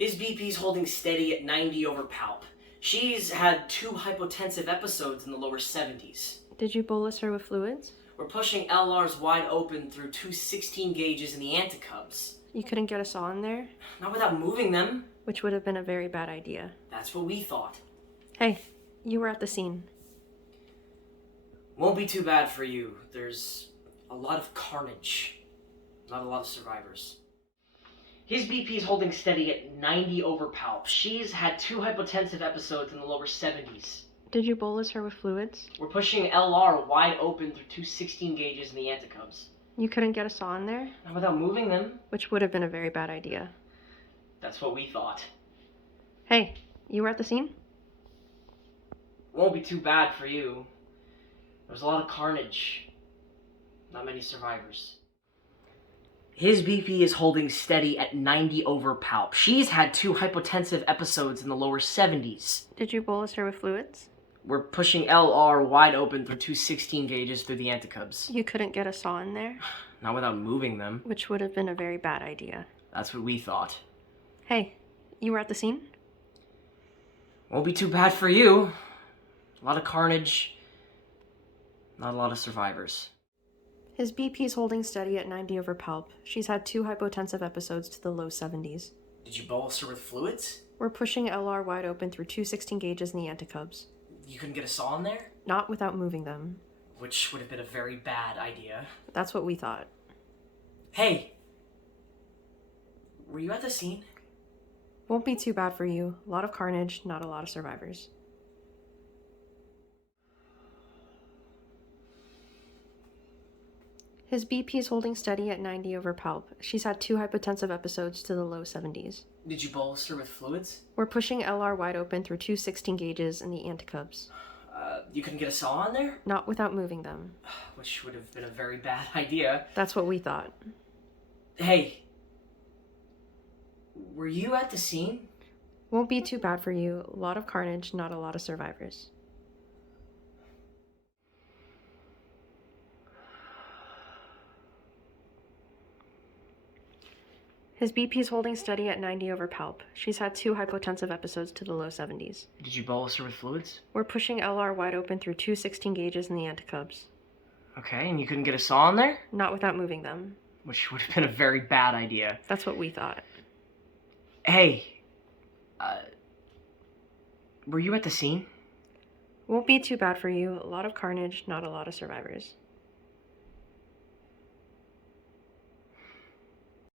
His BP's holding steady at 90 over palp. She's had 2 hypotensive episodes in the lower 70s. Did you bolus her with fluids? We're pushing LRs wide open through 2 16 gauges in the anticubs. You couldn't get a saw in there? Not without moving them. Which would have been a very bad idea. That's what we thought. Hey, you were at the scene. Won't be too bad for you. There's a lot of carnage. Not a lot of survivors. His BP's holding steady at 90 over palp. She's had 2 hypotensive episodes in the lower 70s. Did you bolus her with fluids? We're pushing LR wide open through 2 16 gauges in the anticubs. You couldn't get a saw in there? Not without moving them. Which would have been a very bad idea. That's what we thought. Hey, you were at the scene? Won't be too bad for you. There's a lot of carnage. Not many survivors. His BP is holding steady at 90 over palp. She's had 2 hypotensive episodes in the lower 70s. Did you bolus her with fluids? We're pushing LR wide open through 2 16 gauges through the anticubs. You couldn't get a saw in there? Not without moving them. Which would have been a very bad idea. That's what we thought. Hey, you were at the scene? Won't be too bad for you. A lot of carnage. Not a lot of survivors. His BP's holding steady at 90 over palp. She's had 2 hypotensive episodes to the low 70s. Did you bolus her with fluids? We're pushing LR wide open through 2 16 gauges in the anticubs. You couldn't get a saw in there? Not without moving them. Which would have been a very bad idea. That's what we thought. Hey! Were you at the scene? Won't be too bad for you. A lot of carnage, not a lot of survivors. His BP is holding steady at 90 over palp. She's had 2 hypotensive episodes to the low 70s. Did you bolus her with fluids? We're pushing LR wide open through 2 16 gauges in the anticubs. You couldn't get a saw in there? Not without moving them. Which would have been a very bad idea. That's what we thought. Hey! Were you at the scene? Won't be too bad for you. A lot of carnage, not a lot of survivors. His BP is holding steady at 90 over palp. She's had 2 hypotensive episodes to the low 70s. Did you bolus her with fluids? We're pushing LR wide open through 2 16 gauges in the anticubs. Okay, and you couldn't get a saw in there? Not without moving them. Which would have been a very bad idea. That's what we thought. Hey! Were you at the scene? Won't be too bad for you. A lot of carnage, not a lot of survivors.